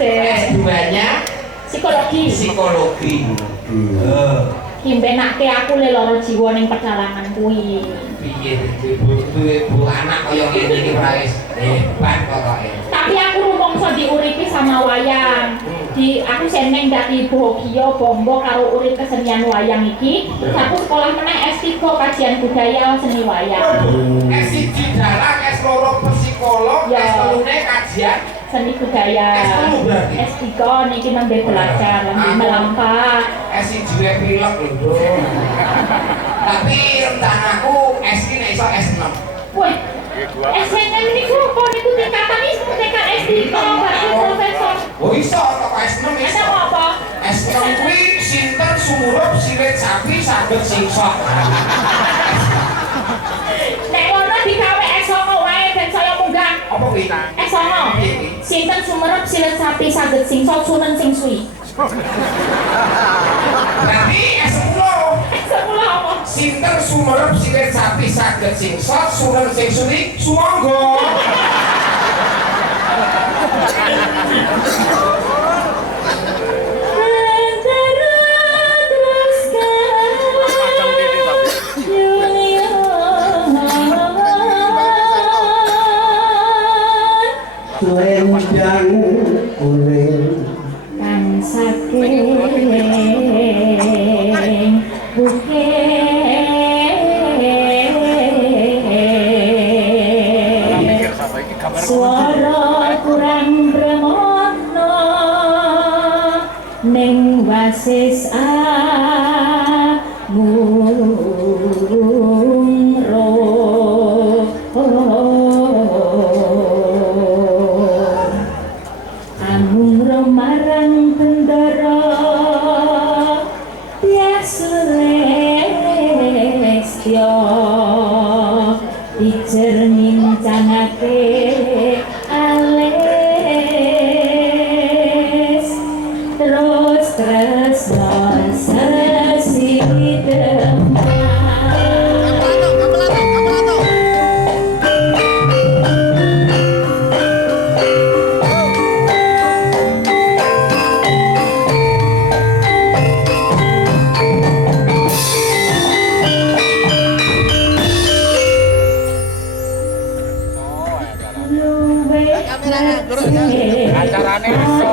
S2-nya psikologi. Psikologi. Kimbenake aku le loro jiwa ning pedalaman kuwi. Piye ibu anak kaya ngene iki wis hebat pokoke. Tapi aku rumangsa diuripi sama wayang. Aku seneng dadi bahagia bangga karo urip kesenian wayang iki. Terus aku sekolah meneh S3 kajian budaya seni wayang. S1 dalang, S2 psikolog, S3 kajian seni budaya. S3 niki nembe belajar lan melampa. S1 pilek lho. Tapi rencanaku S2 nek iso S6. Woi. SNM niku apa niku tingkatan ismu tekan S3 berarti profesor. Oh iso kok S6 iso. Ada apa? S6 kuwi sinten sumurup silit sapi saged singsok. Nek ngono digawe S9 wae ben saya munggah. Apa kuwi? S9. Sinten sumurup silit sapi saged singsok sunen sing suwi. Berarti S10. S10 apa? Sinten sumurup silit sapi saged singsok sunen sing suwi sumangga. Selendang kuning kang saking suara kurang bremono ning wasis marang bendara Selestya dijer nincangake alis terus sesi acarane iso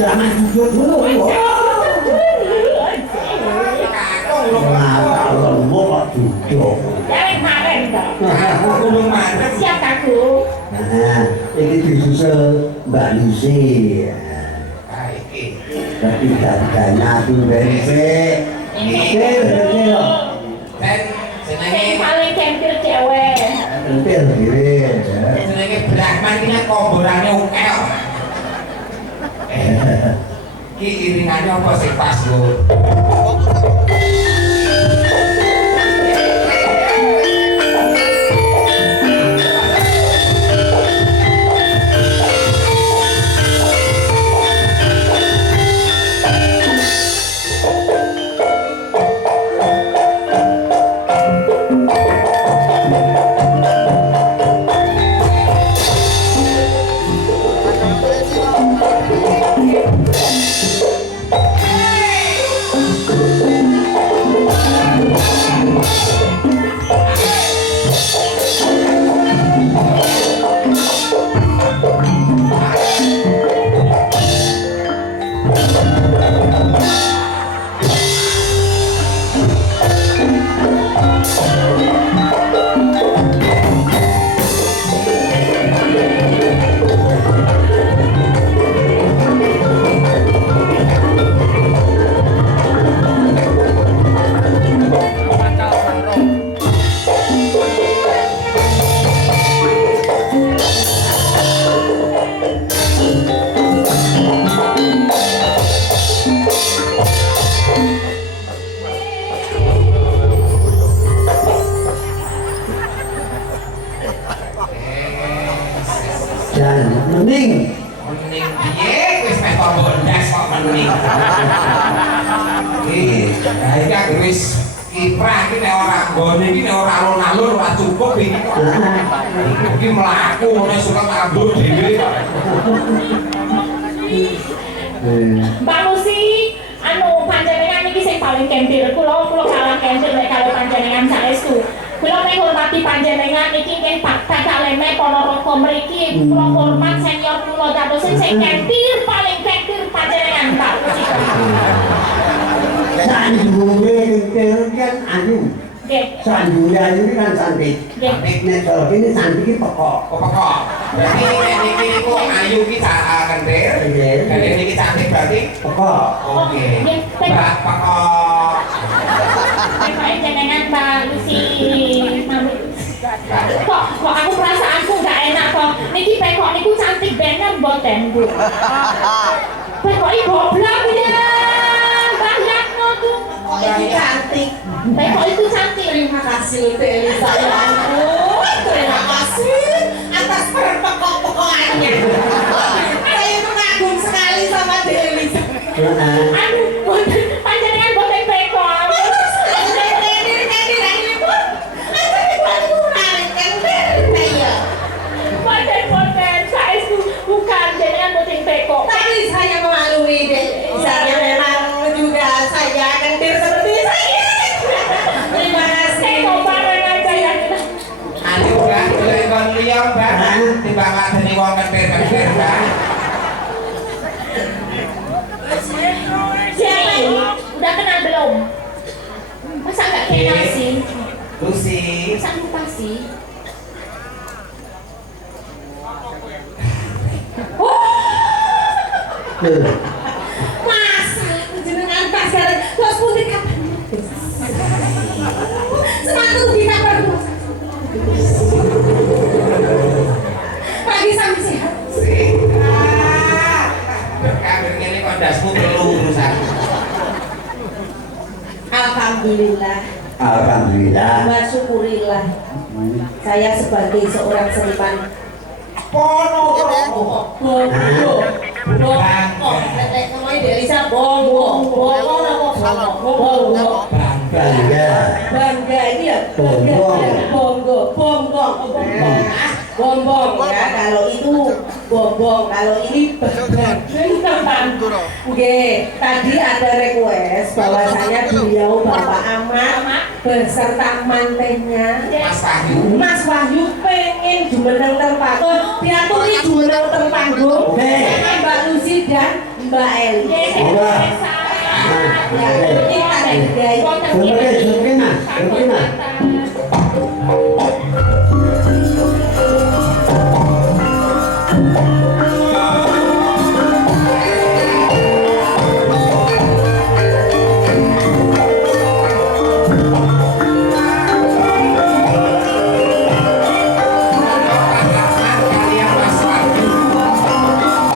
Jangan jujur dulu. Lembut kok jujur. Jangan kemarin dong. Belum madem. Siap aku. Nah, ini disusul Mbak Lucy. Tapi harganya tuh bensin. Bensin. Dan Yang paling kentir cewek. Bensin gini. senenge Brahman ini komborannya ukel. Ki iringannya apa sih pas lho? Dan mending Mending piye wis meh tombol ndas kok mending. Iki aku wis kiprah iki nek ora nggone iki nek ora alun-alun ora cukup iki. Iki mlaku ngene suka kabur dhewe. Mbak Lucy, anu panjenengan iki sing paling kentir. Kula kalah kentir nek kalau panjenengan saestu. Kula menghormati panjenengan iki nggih Pak Leme Ponorogo mriki. Kula hormat senior kula dados sing kentir paling kentir panjenengan Pak Lucy. sanjure kan anu. Nggih. Sanjure ini kan cantik. Nggih. Nek kalau ini cantik iki pokok. Pokok. Berarti nek niki niku ayu ki kentir. Dan niki cantik berarti Pokok. oke. Nggih. Mbak pokok. Baik jenengan Mbak Lucy. Kok aku perasaanku nggak enak kok. Niki pekok niku cantik bener mboten, Bu. Pekok iki goblok ya. Banyak tuh. Ini cantik. Pekok itu cantik. Terima kasih untuk Elisa ya ampun. Terima kasih atas perpekok-pekokannya. Saya mengagum sekali sama Dewi. Aduh, panjenengan boten pekok. Boten, saya itu bukan jenengan boten pekok. Tapi saya memaklumi deh. Saya memang Udah kenal belum? Masa nggak kenal sih? Lucy. Masa lupa sih? Masa jenengan pasaran terus putih kapan? Semakin kita berdua. Pagi sampai sehat. Kabeh ngene kok ndasmu telu urusan. Alhamdulillah. Alhamdulillah. Wa syukurillah. Saya sebagai seorang seniman Pono bongo. Bongo. Nek ngomongin dari saya bongo. Bongo apa bongo? Bangga. Bangga itu ya bongo. Bombong ya, kalau itu bombong, kalau ini bambang. Oke, tadi ada request bahwasanya beliau Bapak Ahmad beserta mantennya Mas Wahyu pengen jumeneng teng panggung, diaturi jumeneng teng panggung sama Mbak Lucy dan Mbak Eli. Ya, ini ada Sebenarnya,